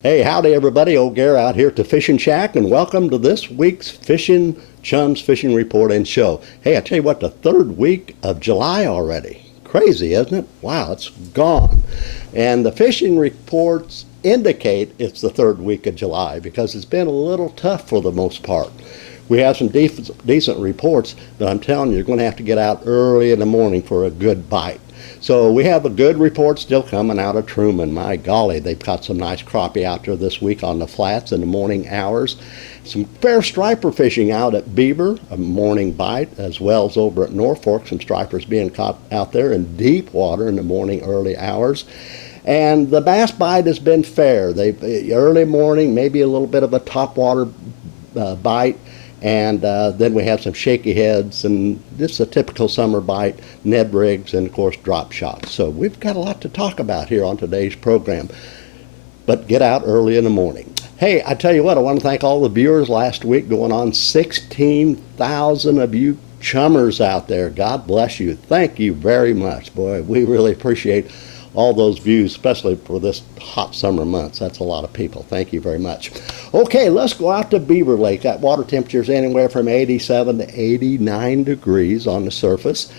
Hey, howdy everybody, old Gare out here at the Fishing Shack, and welcome to this week's Chums Fishing Report and Show. Hey, I tell you what, the third week of July already. Crazy, isn't it? Wow, it's gone. And the fishing reports indicate it's the third week of July because it's been a little tough for the most part. We have some decent reports, but I'm telling you, you're going to have to get out early in the morning for a good bite. So we have a good report still coming out of Truman. My golly, they've got some nice crappie out there this week on the flats in the morning hours. Some fair striper fishing out at Beaver, a morning bite, as well as over at Norfolk, some stripers being caught out there in deep water in the morning early hours. And the bass bite has been fair. Early morning, maybe a little bit of a topwater bite. And then we have some shaky heads and just a typical summer bite, Ned rigs, and of course drop shots. So we've got a lot to talk about here on today's program. But get out early in the morning. Hey, I tell you what, I want to thank all the viewers last week, going on 16,000 of you chummers out there. God bless you. Thank you very much. Boy, we really appreciate all those views, especially for this hot summer months. That's a lot of people. Thank you very much. Okay, let's go out to Beaver Lake. That water temperature is anywhere from 87 to 89 degrees on the surface.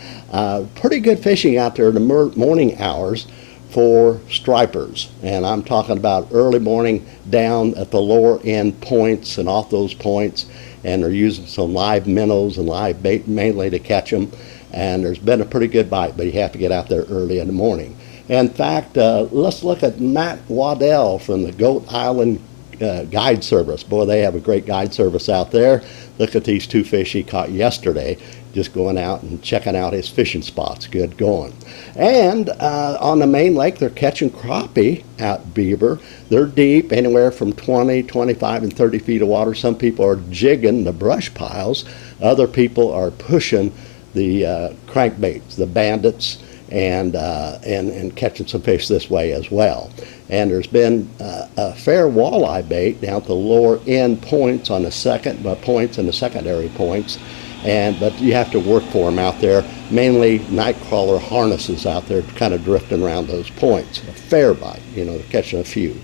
Pretty good fishing out there in the morning hours for stripers. And I'm talking about early morning down at the lower end points and off those points. And they're using some live minnows and live bait mainly to catch them. And there's been a pretty good bite, but you have to get out there early in the morning. In fact, let's look at Matt Waddell from the Goat Island Guide Service. Boy, they have a great guide service out there. Look at these two fish he caught yesterday, just going out and checking out his fishing spots. Good going. And on the main lake, they're catching crappie at Beaver. They're deep, anywhere from 20, 25, and 30 feet of water. Some people are jigging the brush piles. Other people are pushing the crankbaits, the bandits, and catching some fish this way as well. And there's been a fair walleye bait down at the lower end points on the points and the secondary points, but you have to work for them out there. Mainly night crawler harnesses out there kind of drifting around those points. A fair bite, they're catching a few.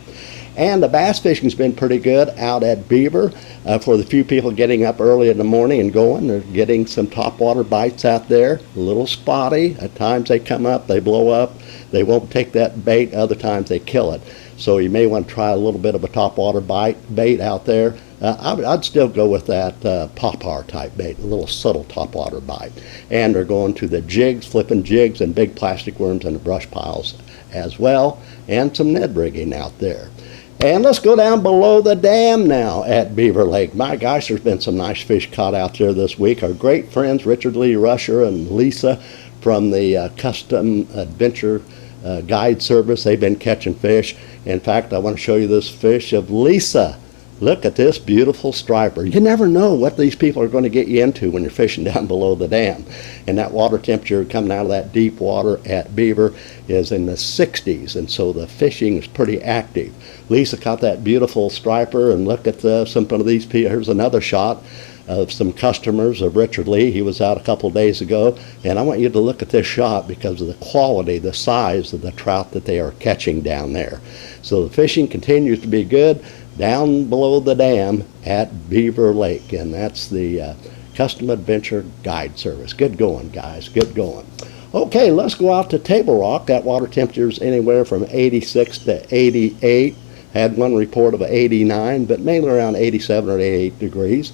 And the bass fishing's been pretty good out at Beaver. For the few people getting up early in the morning and going, they're getting some topwater bites out there. A little spotty. At times they come up, they blow up. They won't take that bait. Other times they kill it. So you may want to try a little bit of a topwater bait out there. I'd still go with that popar type bait, a little subtle topwater bite. And they're going to the jigs, flipping jigs and big plastic worms in the brush piles as well. And some Ned rigging out there. And let's go down below the dam now at Beaver Lake. My gosh, there's been some nice fish caught out there this week. Our great friends Richard Lee Rusher and Lisa from the Custom Adventure Guide Service, they've been catching fish. In fact, I want to show you this fish of Lisa. Look at this beautiful striper. You never know what these people are going to get you into when you're fishing down below the dam. And that water temperature coming out of that deep water at Beaver is in the 60s, and so the fishing is pretty active. Lisa caught that beautiful striper, and look at some of these people. Here's another shot of some customers of Richard Lee. He was out a couple days ago, and I want you to look at this shot because of the quality, the size of the trout that they are catching down there. So the fishing continues to be good down below the dam at Beaver Lake, and that's the Custom Adventure Guide Service. Good going, guys, good going. Okay, let's go out to Table Rock. That water temperature is anywhere from 86 to 88. Had one report of 89, but mainly around 87 or 88 degrees.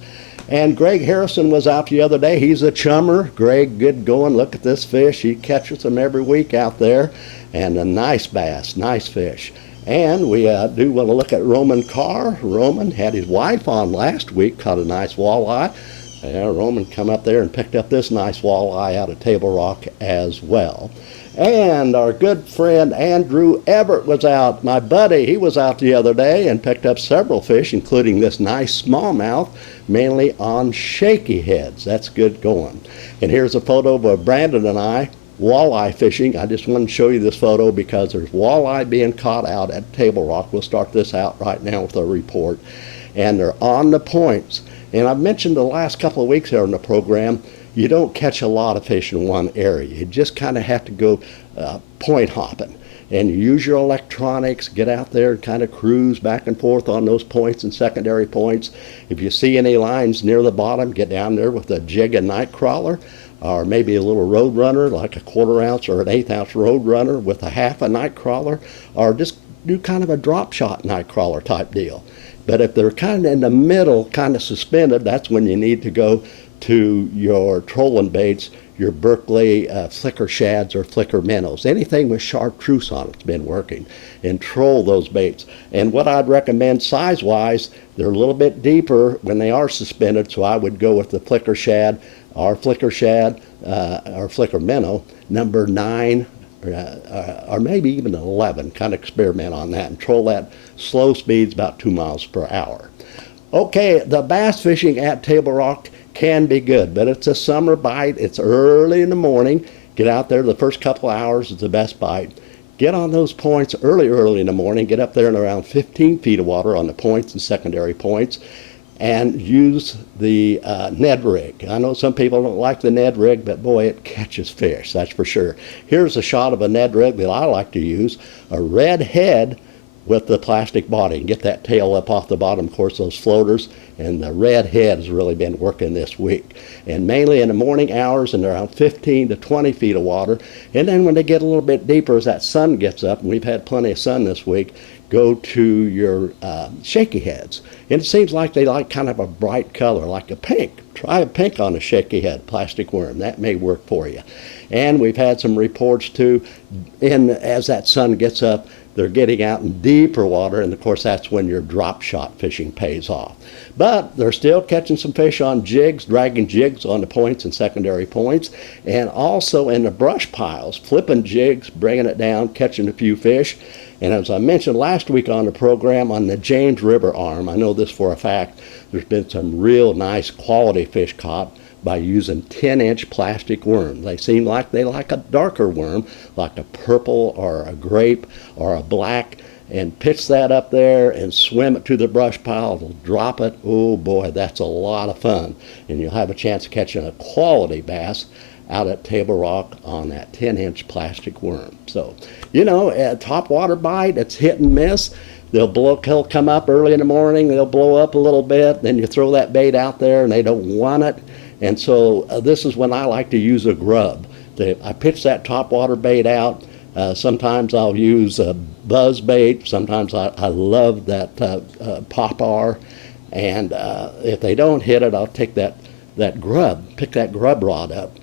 And Greg Harrison was out the other day. He's a chummer. Greg, good going. Look at this fish. He catches them every week out there. And a nice bass, nice fish. And we do want to look at Roman Carr. Roman had his wife on last week, caught a nice walleye. Roman come up there and picked up this nice walleye out of Table Rock as well. And our good friend Andrew Everett was out. My buddy, he was out the other day and picked up several fish, including this nice smallmouth, mainly on shaky heads. That's good going. And here's a photo of Brandon and I walleye fishing. I just wanted to show you this photo because there's walleye being caught out at Table Rock. We'll start this out right now with a report. And they're on the points. And I've mentioned the last couple of weeks here on the program, you don't catch a lot of fish in one area. You just kind of have to go point hopping. and you use your electronics, get out there and kind of cruise back and forth on those points and secondary points. If you see any lines near the bottom, get down there with a jig and night crawler, or maybe a little road runner like a 1/4 ounce or an 1/8 ounce road runner with a half a night crawler, or just do kind of a drop shot night crawler type deal. But if they're kind of in the middle, kind of suspended, that's when you need to go to your trolling baits, your Berkeley flicker shads or flicker minnows. Anything with chartreuse on it's been working, and troll those baits. And what I'd recommend size-wise, they're a little bit deeper when they are suspended, so I would go with the flicker shad or flicker minnow, number 9, or maybe even 11, kind of experiment on that and troll that slow speeds about 2 miles per hour. Okay, the bass fishing at Table Rock can be good, but it's a summer bite. It's early in the morning. Get out there. The first couple hours is the best bite. Get on those points early in the morning. Get up there in around 15 feet of water on the points and secondary points, and use the Ned rig. I know some people don't like the Ned rig, but boy, it catches fish, that's for sure. Here's a shot of a Ned rig that I like to use, a red head with the plastic body. And get that tail up off the bottom, of course, those floaters, and the red head has really been working this week. And mainly in the morning hours and around 15 to 20 feet of water. And then when they get a little bit deeper as that sun gets up, and we've had plenty of sun this week, go to your shaky heads. And it seems like they like kind of a bright color, like a pink. Try a pink on a shaky head plastic worm. That may work for you. And we've had some reports too, as that sun gets up, they're getting out in deeper water, and of course that's when your drop shot fishing pays off. But they're still catching some fish on jigs, dragging jigs on the points and secondary points, and also in the brush piles, flipping jigs, bringing it down, catching a few fish. And as I mentioned last week on the program, on the James River arm, I know this for a fact, there's been some real nice quality fish caught by using 10-inch plastic worms. They seem like they like a darker worm, like a purple or a grape or a black, and pitch that up there and swim it to the brush pile. It'll drop it. Oh boy, that's a lot of fun. And you'll have a chance of catching a quality bass out at Table Rock on that 10-inch plastic worm. So, you know, a top water bite, it's hit and miss. He'll come up early in the morning, they'll blow up a little bit, then you throw that bait out there and they don't want it. And so this is when I like to use a grub. I pitch that topwater bait out. Sometimes I'll use a buzz bait. Sometimes I love that popar. And if they don't hit it, I'll take that grub, pick that grub rod up,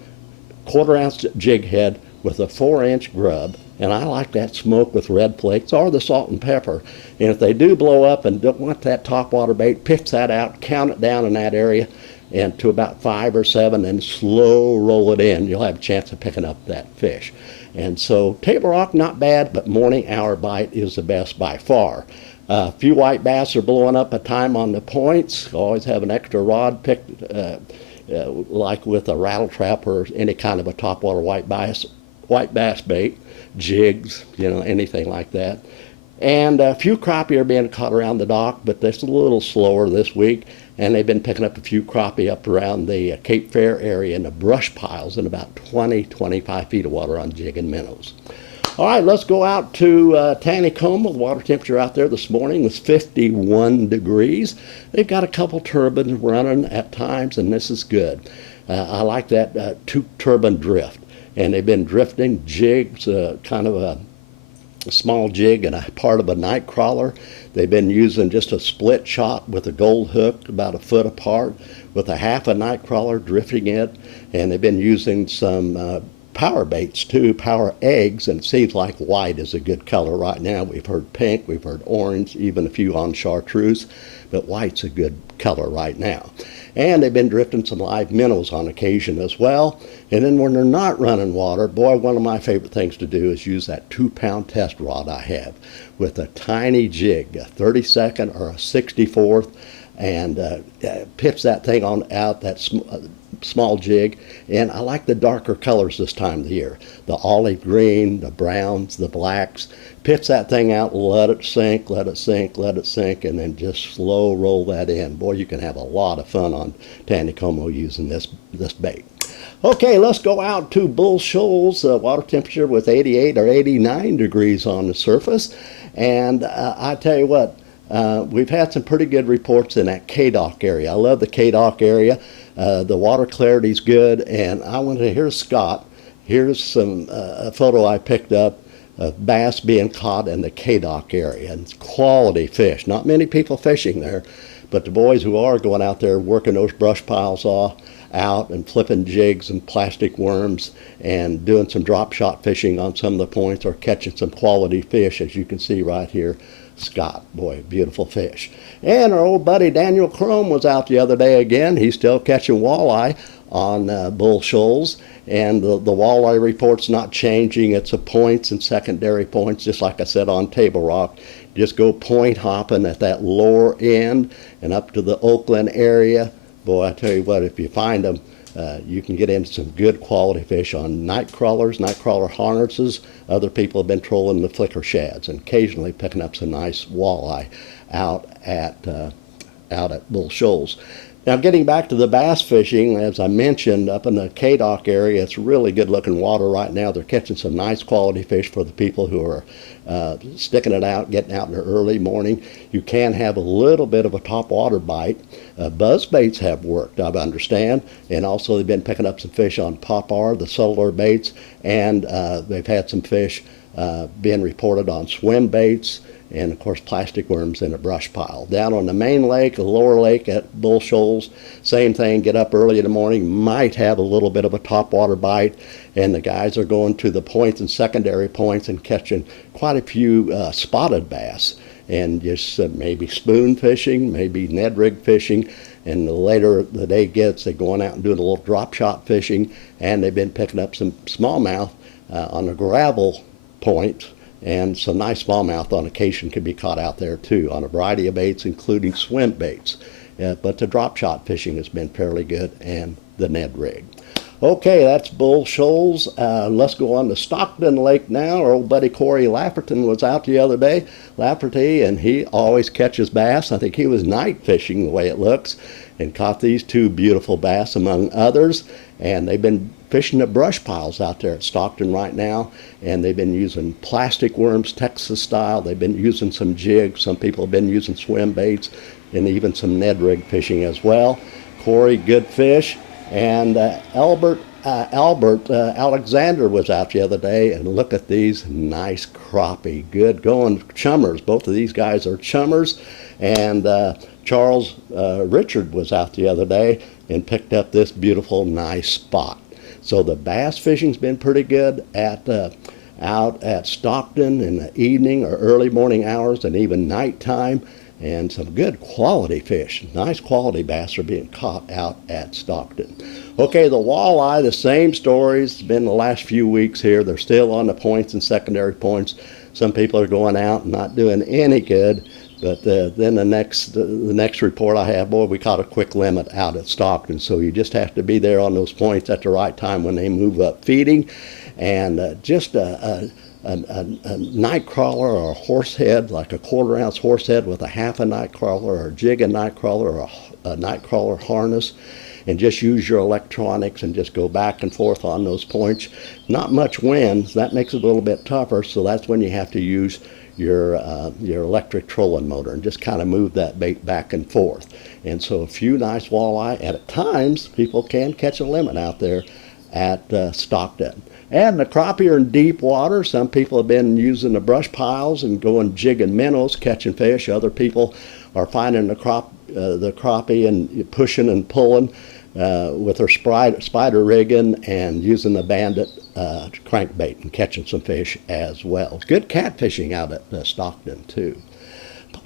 1/4 ounce jig head with a 4-inch grub. And I like that smoke with red flakes or the salt and pepper. And if they do blow up and don't want that topwater bait, pitch that out, count it down in that area, and to about 5 or 7, and slow roll it in. You'll have a chance of picking up that fish. And so Table Rock, not bad, but morning hour bite is the best by far. A few white bass are blowing up a time on the points. Always have an extra rod picked, like with a rattle trap or any kind of a topwater white bass bait, jigs, you know, anything like that. And a few crappie are being caught around the dock, but that's a little slower this week. And they've been picking up a few crappie up around the Cape Fair area in the brush piles in about 20-25 feet of water on jig and minnows. All right, let's go out to Taneycomo. The water temperature out there this morning was 51 degrees. They've got a couple turbines running at times, and this is good. I like that 2-turbine drift. And they've been drifting jigs, kind of a small jig and a part of a night crawler. They've been using just a split shot with a gold hook about 1 foot apart with a half a night crawler drifting it. And they've been using some power baits too, power eggs, and it seems like white is a good color right now. We've heard pink, we've heard orange, even a few on chartreuse, but white's a good color right now. And they've been drifting some live minnows on occasion as well. And then when they're not running water, boy, one of my favorite things to do is use that 2-pound test rod I have with a tiny jig, a 32nd or a 64th, and pitch that thing on out, that small jig. And I like the darker colors this time of the year, the olive green, the browns, the blacks. Pitch that thing out, let it sink, let it sink, let it sink, and then just slow roll that in. Boy, you can have a lot of fun on Taneycomo using this bait. Okay, let's go out to Bull Shoals. Water temperature was 88 or 89 degrees on the surface. And I tell you what, we've had some pretty good reports in that K-Dock area. I love the K-Dock area. The water clarity's good. And I wanted to, here's Scott. Here's a photo I picked up of bass being caught in the K-Dock area. And it's quality fish. Not many people fishing there, but the boys who are going out there working those brush piles out and flipping jigs and plastic worms and doing some drop shot fishing on some of the points or catching some quality fish, as you can see right here. Scott, boy, beautiful fish. And our old buddy Daniel Crum was out the other day again. He's still catching walleye on Bull Shoals, and the walleye report's not changing. It's a points and secondary points, just like I said on Table Rock. Just go point hopping at that lower end and up to the Oakland area. Boy, I tell you what, if you find them, you can get into some good quality fish on night crawler harnesses. Other people have been trolling the flicker shads and occasionally picking up some nice walleye out at Bull Shoals. Now, getting back to the bass fishing, as I mentioned, up in the K-Dock area, it's really good looking water right now. They're catching some nice quality fish for the people who are sticking it out, getting out in the early morning. You can have a little bit of a top water bite. Buzz baits have worked, I understand, and also they've been picking up some fish on popper, the cellular baits, and they've had some fish being reported on swim baits, and of course plastic worms in a brush pile. Down on the main lake, the lower lake at Bull Shoals, same thing, get up early in the morning, might have a little bit of a topwater bite, and the guys are going to the points and secondary points and catching quite a few spotted bass, and just maybe spoon fishing, maybe Ned rig fishing, and the later the day gets, they're going out and doing a little drop shot fishing, and they've been picking up some smallmouth on the gravel points. And some nice smallmouth on occasion can be caught out there too on a variety of baits, including swim baits. But the drop shot fishing has been fairly good, and the Ned rig. Okay, that's Bull Shoals. Let's go on to Stockton Lake now. Our old buddy Corey Lafferty was out the other day, and he always catches bass. I think he was night fishing the way it looks, and caught these two beautiful bass among others. And they've been fishing the brush piles out there at Stockton right now, and they've been using plastic worms, Texas style. They've been using some jigs. Some people have been using swim baits, and even some Ned rig fishing as well. Corey, good fish. And Albert Alexander was out the other day, and look at these nice crappie, good going chummers. Both of these guys are chummers. And Charles Richard was out the other day and picked up this beautiful, nice spot. So the bass fishing's been pretty good out at Stockton in the evening or early morning hours and even nighttime, and some good quality fish. Nice quality bass are being caught out at Stockton. Okay, the walleye, the same stories. It's been the last few weeks here. They're still on the points and secondary points. Some people are going out and not doing any good. But then the next report I have, boy, we caught a quick limit out at Stockton. So you just have to be there on those points at the right time when they move up feeding. And just a night crawler or a horse head, like a 1/4 ounce horse head with a half a night crawler, or a jig and night crawler, or a night crawler harness, and just use your electronics and just go back and forth on those points. Not much wind, so that makes it a little bit tougher, so that's when you have to use your electric trolling motor and just kind of move that bait back and forth. And so a few nice walleye, and at times people can catch a limit out there at Stockton. And the crappie are in deep water. Some people have been using the brush piles and going jigging minnows, catching fish. Other people are finding the crappie and pushing and pulling with their spider rigging and using the bandit crankbait and catching some fish as well. Good catfishing out at Stockton too.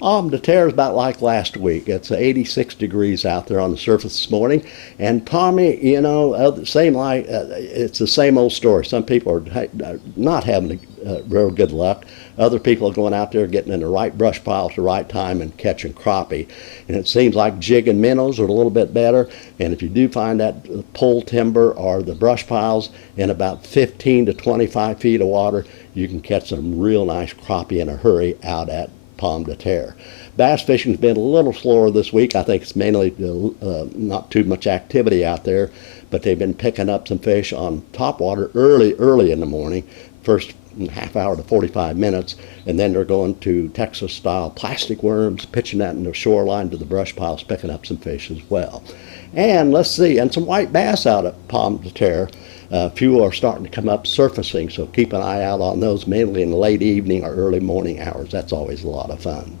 Pomme de Terre is about like last week. It's 86 degrees out there on the surface this morning. And Pomme, you know, it's the same old story. Some people are not having real good luck. Other people are going out there getting in the right brush pile at the right time and catching crappie. And it seems like jig and minnows are a little bit better. And if you do find that pole timber or the brush piles in about 15 to 25 feet of water, you can catch some real nice crappie in a hurry out at Pomme de Terre. Bass fishing's been a little slower this week. I think it's mainly not too much activity out there, but they've been picking up some fish on topwater early in the morning, first half hour to 45 minutes, and then they're going to Texas-style plastic worms, pitching that in the shoreline to the brush piles, picking up some fish as well. And let's see, and some white bass out at Pomme de Terre. A few are starting to come up surfacing, so keep an eye out on those, mainly in the late evening or early morning hours. That's always a lot of fun.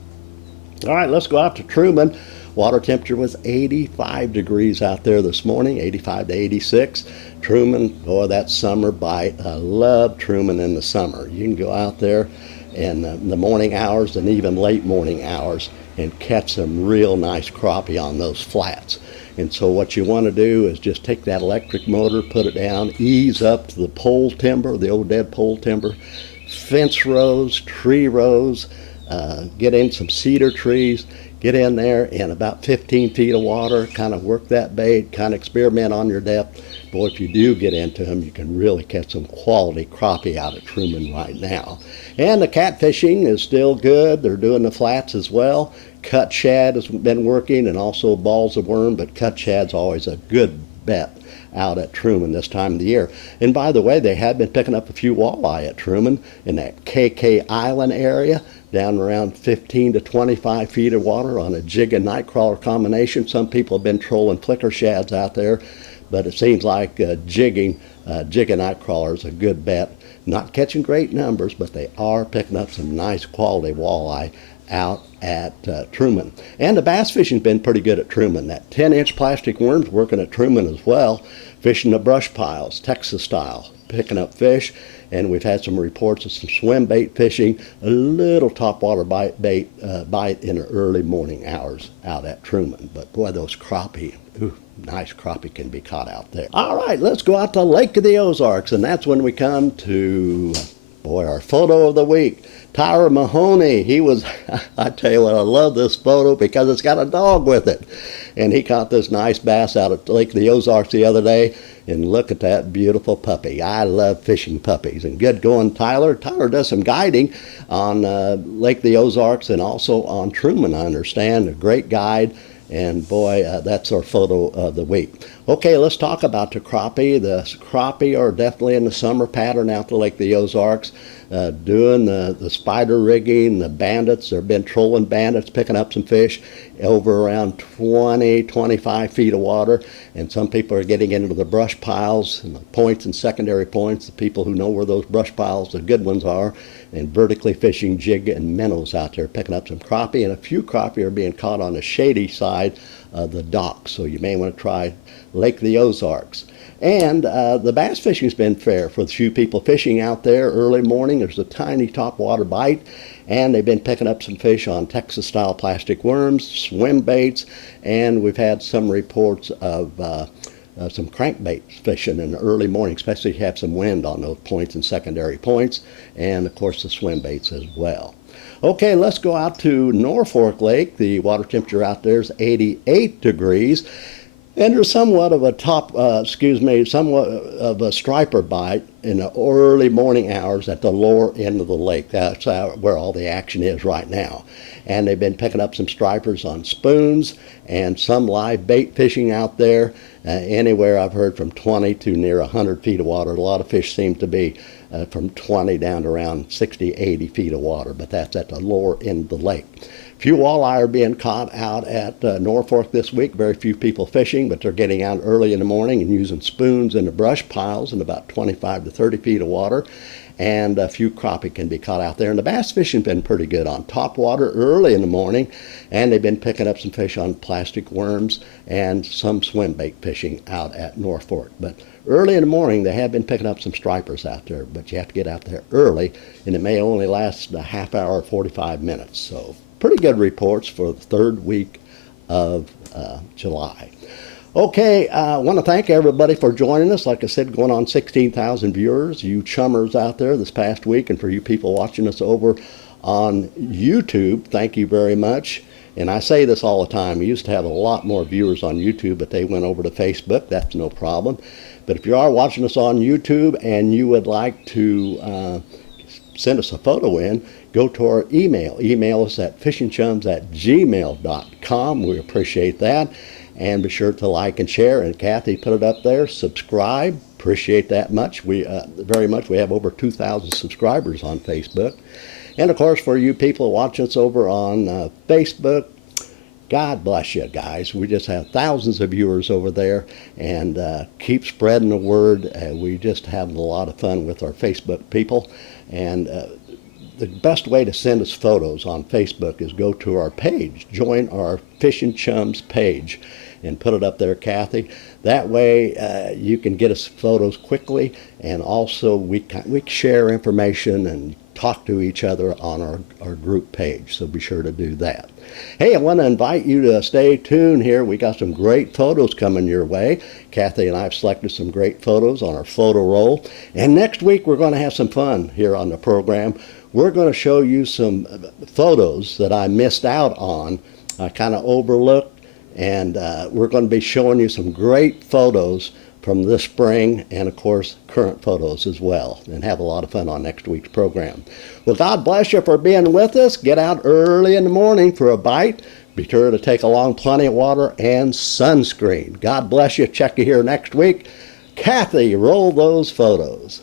All right, let's go out to Truman. Water temperature was 85 degrees out there this morning, 85 to 86. Truman, boy, that summer bite. I love Truman in the summer. You can go out there in the morning hours and even late morning hours and catch some real nice crappie on those flats. And so what you want to do is just take that electric motor, put it down, ease up to the pole timber, the old dead pole timber, fence rows, tree rows, get in some cedar trees, get in there in about 15 feet of water, kind of work that bait, kind of experiment on your depth. Boy, if you do get into them, you can really catch some quality crappie out of Truman right now. And the catfishing is still good. They're doing the flats as well. Cut shad has been working, and also balls of worm, but cut shad's always a good bet out at Truman this time of the year. And by the way, they have been picking up a few walleye at Truman in that KK Island area, down around 15 to 25 feet of water on a jig and nightcrawler combination. Some people have been trolling flicker shads out there, but it seems like jig and nightcrawler is a good bet. Not catching great numbers, but they are picking up some nice quality walleye out at Truman. And the bass fishing's been pretty good at Truman. That 10-inch plastic worm's working at Truman as well, fishing the brush piles, Texas style, picking up fish. And we've had some reports of some swim bait fishing, a little topwater bite in the early morning hours out at Truman. But boy, those crappie, nice crappie can be caught out there. All right, let's go out to Lake of the Ozarks, and that's when we come to, boy, our photo of the week. Tyler Mahoney, he was, I tell you what, I love this photo because it's got a dog with it. And he caught this nice bass out at Lake of the Ozarks the other day. And look at that beautiful puppy. I love fishing puppies. And good going, Tyler. Tyler does some guiding on Lake of the Ozarks and also on Truman, I understand. A great guide. And boy, that's our photo of the week. Okay, let's talk about the crappie. The crappie are definitely in the summer pattern out to Lake of the Ozarks, doing the spider rigging, the bandits. They've been trolling bandits, picking up some fish over around 25 feet of water. And some people are getting into the brush piles and the points and secondary points, the people who know where those brush piles, the good ones are, and vertically fishing jig and minnows out there, picking up some crappie. And a few crappie are being caught on the shady side of the dock. So you may want to try Lake of the Ozarks. And the bass fishing's been fair for the few people fishing out there early morning. There's a tiny topwater bite, and they've been picking up some fish on Texas-style plastic worms, swim baits, and we've had some reports of some crankbait fishing in the early morning, especially if you have some wind on those points and secondary points, and of course the swim baits as well. Okay, let's go out to Norfolk Lake. The water temperature out there is 88 degrees. And there's somewhat of a somewhat of a striper bite in the early morning hours at the lower end of the lake. That's where all the action is right now. And they've been picking up some stripers on spoons and some live bait fishing out there. Anywhere I've heard from 20 to near 100 feet of water. A lot of fish seem to be from 20 down to around 60, 80 feet of water, but that's at the lower end of the lake. Few walleye are being caught out at Norfolk this week. Very few people fishing, but they're getting out early in the morning and using spoons in the brush piles in about 25 to 30 feet of water. And a few crappie can be caught out there. And the bass fishing's been pretty good on top water early in the morning. And they've been picking up some fish on plastic worms and some swim bait fishing out at Norfolk. But early in the morning, they have been picking up some stripers out there. But you have to get out there early, and it may only last a half hour or 45 minutes. So pretty good reports for the third week of July. Okay, I want to thank everybody for joining us. Like I said, going on 16,000 viewers, you chummers out there this past week, and for you people watching us over on YouTube, thank you very much. And I say this all the time, we used to have a lot more viewers on YouTube, but they went over to Facebook. That's no problem. But if you are watching us on YouTube and you would like to send us a photo in, go to our email. Email us at fishingchums@gmail.com. We appreciate that. And be sure to like and share. And Kathy put it up there. Subscribe. Appreciate that much. We very much. We have over 2,000 subscribers on Facebook. And of course, for you people watching us over on Facebook, God bless you guys. We just have thousands of viewers over there, and keep spreading the word. We just have a lot of fun with our Facebook people. And the best way to send us photos on Facebook is go to our page. Join our Fishing Chums page and put it up there, Kathy. That way you can get us photos quickly, and also we share information and talk to each other on our group page, so be sure to do that. Hey, I want to invite you to stay tuned here. We got some great photos coming your way. Kathy and I have selected some great photos on our photo roll, and next week we're going to have some fun here on the program. We're going to show you some photos that I missed out on, I kind of overlooked, and we're going to be showing you some great photos from this spring, and of course current photos as well, and have a lot of fun on next week's program. Well, God bless you for being with us. Get out early in the morning for a bite. Be sure to take along plenty of water and sunscreen. God bless you. Check you here next week. Kathy, roll those photos.